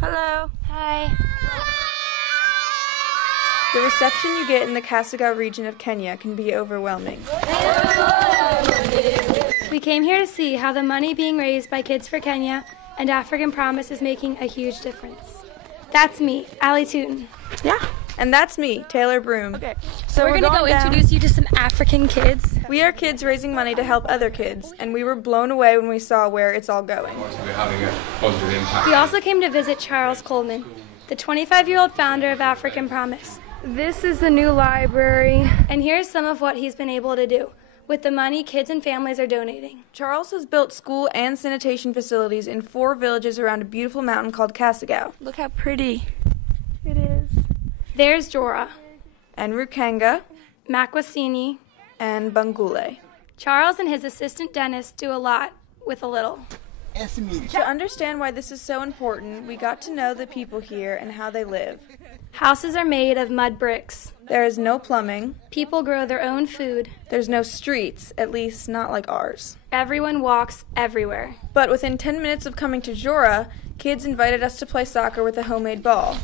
Hello. Hi. The reception you get in the Kasigau region of Kenya can be overwhelming. We came here to see how the money being raised by Kids for Kenya and African Promise is making a huge difference. That's me, Allie Tootin. Yeah. And that's me, Taylor Broom. Okay. So we're going to introduce you to some African kids. We are kids raising money to help other kids, and we were blown away when we saw where it's all going. We're having a positive impact. We also came to visit Charles Coleman, the 25-year-old founder of African Promise. This is the new library. And here's some of what he's been able to do with the money kids and families are donating. Charles has built school and sanitation facilities in 4 villages around a beautiful mountain called Kasigau. Look how pretty it is. There's Jora, And Rukanga, Makwasini, and Bangule. Charles and his assistant dentist do a lot with a little. To understand why this is so important, we got to know the people here and how they live. Houses are made of mud bricks. There is no plumbing. People grow their own food. There's no streets, at least not like ours. Everyone walks everywhere. But within 10 minutes of coming to Jora, kids invited us to play soccer with a homemade ball.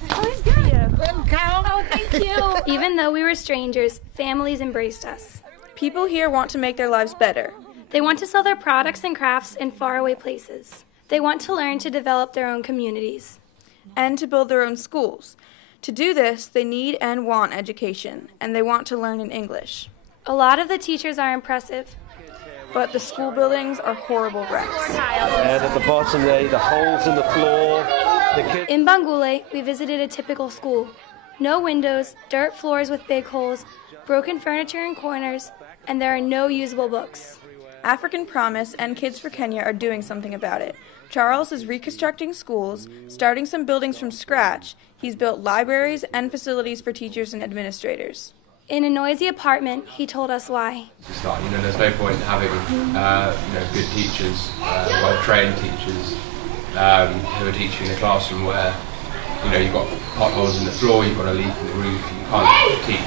Oh, thank you. Even though we were strangers, families embraced us. People here want to make their lives better. They want to sell their products and crafts in faraway places. They want to learn to develop their own communities. And to build their own schools. To do this, they need and want education, and they want to learn in English. A lot of the teachers are impressive. But the school buildings are horrible wrecks. And at the bottom there, the holes in the floor. In Bangule, we visited a typical school. No windows, dirt floors with big holes, broken furniture in corners, and there are no usable books. African Promise and Kids for Kenya are doing something about it. Charles is reconstructing schools, starting some buildings from scratch. He's built libraries and facilities for teachers and administrators. In a noisy apartment, he told us why. There's no point in having good teachers, well-trained teachers who are teaching in a classroom where you've got potholes in the floor, you've got a leak in the roof, you can't teach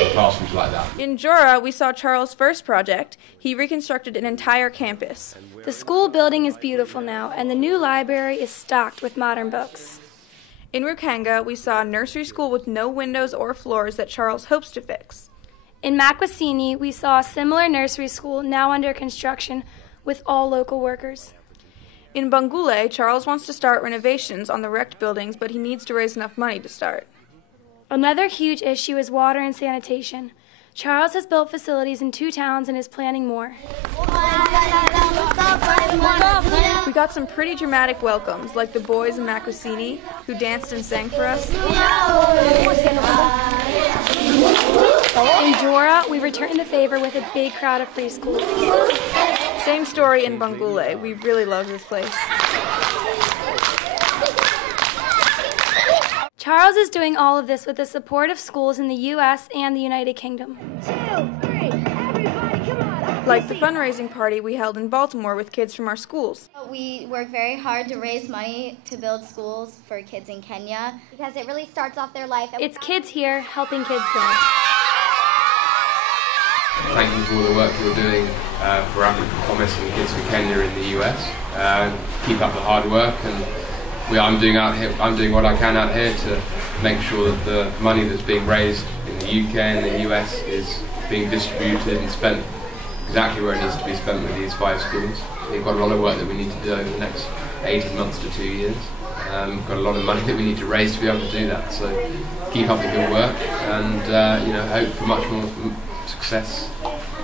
in classrooms like that. In Jora, we saw Charles' first project. He reconstructed an entire campus. The school building is beautiful now, and the new library is stocked with modern books. In Rukanga, we saw a nursery school with no windows or floors that Charles hopes to fix. In Makwasini, we saw a similar nursery school now under construction with all local workers. In Bangule, Charles wants to start renovations on the wrecked buildings, but he needs to raise enough money to start. Another huge issue is water and sanitation. Charles has built facilities in 2 towns and is planning more. We got some pretty dramatic welcomes, like the boys in Makwasini, who danced and sang for us. In Jora, we returned the favor with a big crowd of preschoolers. Same story in Bangule. We really love this place. Charles is doing all of this with the support of schools in the U.S. and the United Kingdom. 2, 3, everybody, come on. Like the fundraising party we held in Baltimore with kids from our schools. We work very hard to raise money to build schools for kids in Kenya because it really starts off their life. It's kids here helping kids there. Thank you for all the work you're doing for African Promise and Kids for Kenya in the US. Keep up the hard work, and I'm doing what I can out here to make sure that the money that's being raised in the UK and the US is being distributed and spent exactly where it needs to be spent with these 5 schools. We've got a lot of work that we need to do over the next 18 months to 2 years. We've got a lot of money that we need to raise to be able to do that. So keep up the good work, and hope for much more success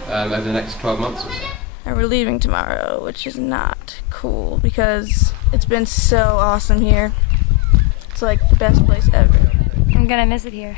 over the next 12 months or so. And we're leaving tomorrow, which is not cool because it's been so awesome here. It's like the best place ever. I'm gonna miss it here.